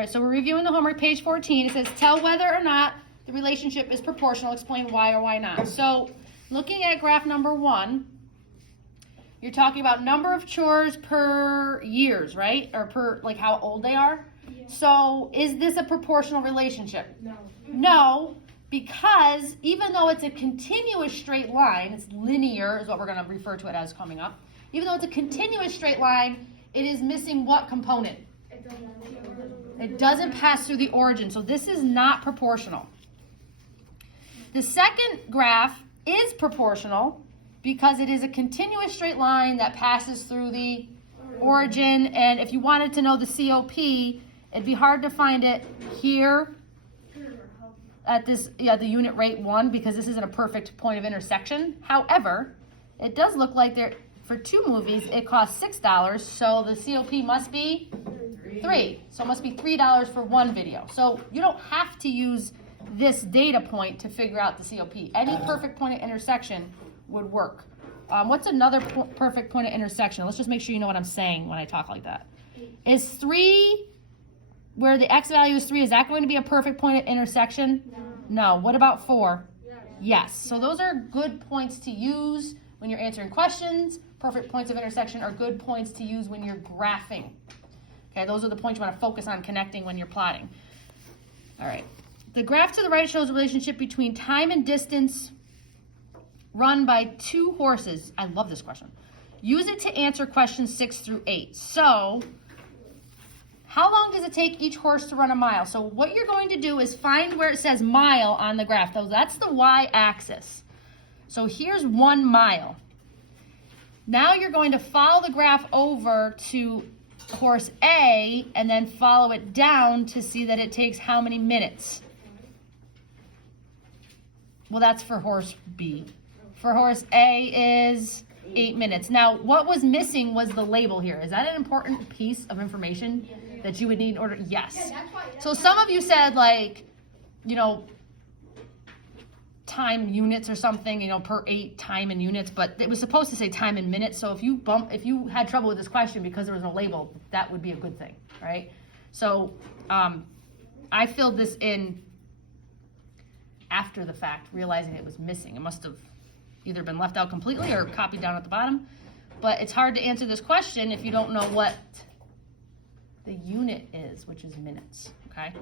All right, so we're reviewing the homework, page 14. It says, tell whether or not the relationship is proportional. Explain why or why not. So looking at graph number 1, you're talking about number of chores per years, right? Or per, like, how old they are? Yeah. So is this a proportional relationship? No. No, because even though it's a continuous straight line, it's linear is what we're going to refer to it as coming up. Even though it's a continuous straight line, it is missing what component? It doesn't pass through the origin, so this is not proportional. The second graph is proportional because it is a continuous straight line that passes through the origin, and if you wanted to know the COP, it'd be hard to find it here at this, the unit rate 1, because this isn't a perfect point of intersection. However, it does look like there, for 2 movies, it costs $6, so the COP must be 3. So it must be $3 for 1 video. So you don't have to use this data point to figure out the COP. Any perfect point of intersection would work. What's another perfect point of intersection? Let's just make sure you know what I'm saying when I talk like that. Is 3, where the x value is 3, is that going to be a perfect point of intersection? No. What about 4? Yes. So those are good points to use when you're answering questions. Perfect points of intersection are good points to use when you're graphing. Okay, those are the points you want to focus on connecting when you're plotting. All right. The graph to the right shows a relationship between time and distance run by 2 horses. I love this question. Use it to answer questions 6 through 8. So, how long does it take each horse to run a mile? So what you're going to do is find where it says mile on the graph. That's the y-axis. So here's 1 mile. Now you're going to follow the graph over to horse A and then follow it down to see that it takes how many minutes? Well, that's for horse B. For horse A is 8 minutes. Now, what was missing was the label here. Is that an important piece of information that you would need in order? Yes. So some of you said, like, time units or something, per 8 time in units, but it was supposed to say time in minutes. So if you had trouble with this question because there was no label, that would be a good thing, right? So I filled this in after the fact, realizing it was missing. It must have either been left out completely or copied down at the bottom. But it's hard to answer this question if you don't know what the unit is, which is minutes, okay?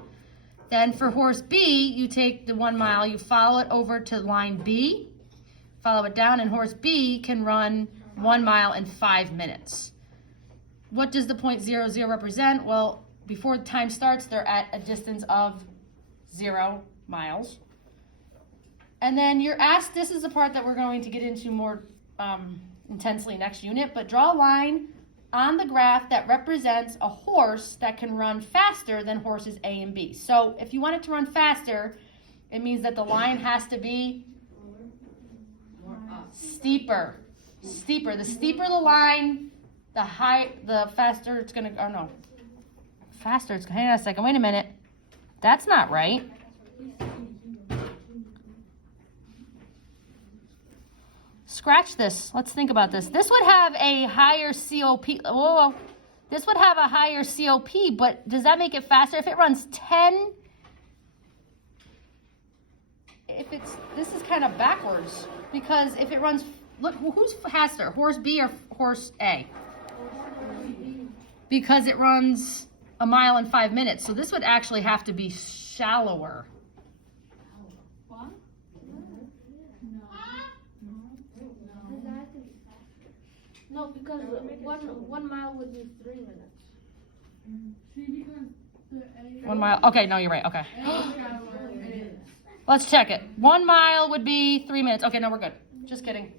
Then for horse B, you take the 1 mile, you follow it over to line B, follow it down, and horse B can run 1 mile in 5 minutes. What does the point 0, 0 represent? Well, before the time starts, they're at a distance of 0 miles. And then you're asked, this is the part that we're going to get into more intensely next unit, but draw a line on the graph that represents a horse that can run faster than horses A and B. So if you want it to run faster, it means that the line has to be steeper. Steeper. The steeper the line, the faster it's going to, oh no. Faster, it's, hang on a second, wait a minute. That's not right. Scratch this. Let's think about this. This would have a higher COP. Whoa. This would have a higher COP, but does that make it faster? If it runs 10, this is kind of backwards, because if it runs, look, who's faster, horse B or horse A? Because it runs 1 mile in 5 minutes, so this would actually have to be shallower. No, because one mile would be 3 minutes. 1 mile. Okay, no, you're right. Okay. Let's check it. 1 mile would be 3 minutes. Okay, no, we're good. Just kidding.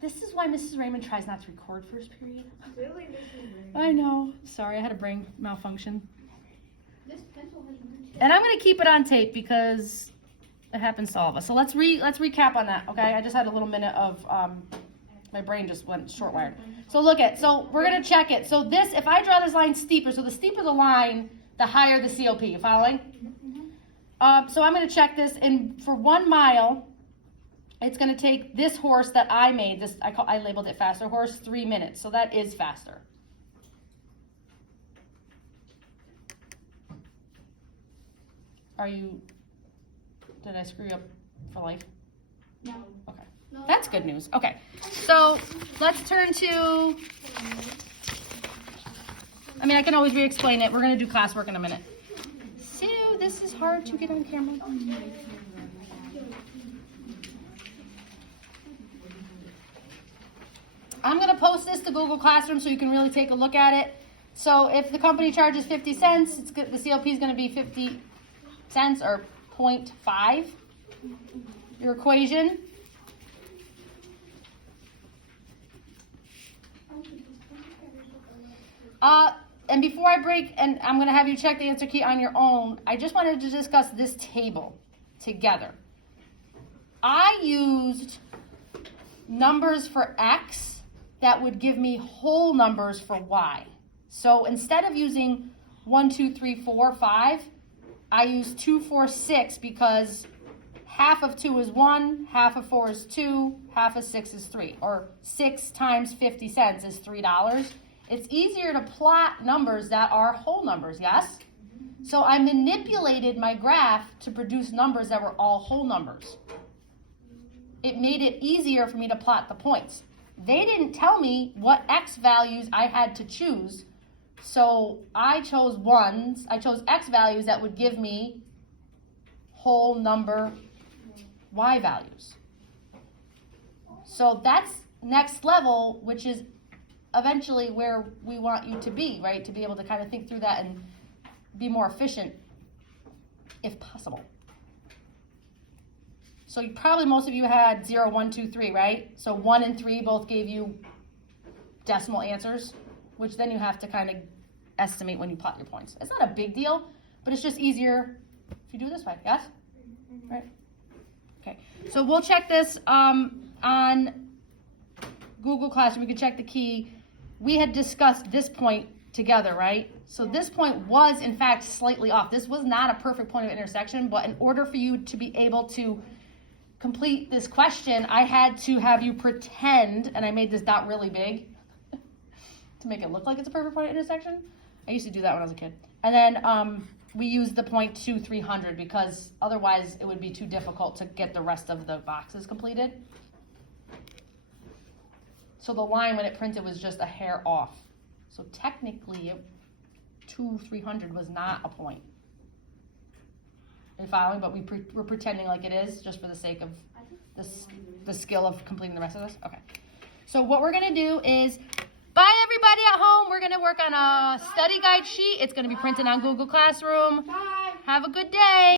This is why Mrs. Raymond tries not to record first period. Really, Mrs. Raymond? I know. Sorry, I had a brain malfunction. And I'm going to keep it on tape because it happens to all of us. So let's recap on that, okay? I just had a little minute of, my brain just went short-wired. So so we're going to check it. So this, if I draw this line steeper, so the steeper the line, the higher the COP. You following? So I'm going to check this, and for 1 mile, it's going to take this horse that I made, I labeled it faster horse, 3 minutes. So that is faster. did I screw you up for life? No. Okay. No. That's good news. Okay. So let's turn to, I can always re-explain it. We're going to do classwork in a minute. Sue, this is hard to get on camera. I'm going to post this to Google Classroom so you can really take a look at it. So if the company charges 50 cents, the CLP is going to be 50 cents or 0.5. Your equation. And before I break, and I'm going to have you check the answer key on your own, I just wanted to discuss this table together. I used numbers for X that would give me whole numbers for Y. So instead of using 1, 2, 3, 4, 5, I use 2, 4, 6 because half of 2 is 1, half of 4 is 2, half of 6 is 3. Or 6 times 50 cents is $3. It's easier to plot numbers that are whole numbers, yes? So I manipulated my graph to produce numbers that were all whole numbers. It made it easier for me to plot the points. They didn't tell me what X values I had to choose, so I chose X values that would give me whole number Y values. So that's next level, which is eventually where we want you to be, right? To be able to kind of think through that and be more efficient if possible. So probably most of you had 0, 1, 2, 3, right? So 1 and 3 both gave you decimal answers, which then you have to kind of estimate when you plot your points. It's not a big deal, but it's just easier if you do it this way, yes? Right? Okay, so we'll check this on Google Classroom. We can check the key. We had discussed this point together, right? So this point was, in fact, slightly off. This was not a perfect point of intersection, but in order for you to be able to complete this question, I had to have you pretend, and I made this dot really big to make it look like it's a perfect point of intersection. I used to do that when I was a kid. And then we used the point 2, 300 because otherwise it would be too difficult to get the rest of the boxes completed. So the line when it printed was just a hair off. So technically 2, 300 was not a point. Are you following? But we're pretending like it is just for the sake of the skill of completing the rest of this. Okay. So what we're going to do is, bye everybody at home. We're going to work on a study guide sheet. It's going to be printed on Google Classroom. Bye. Have a good day.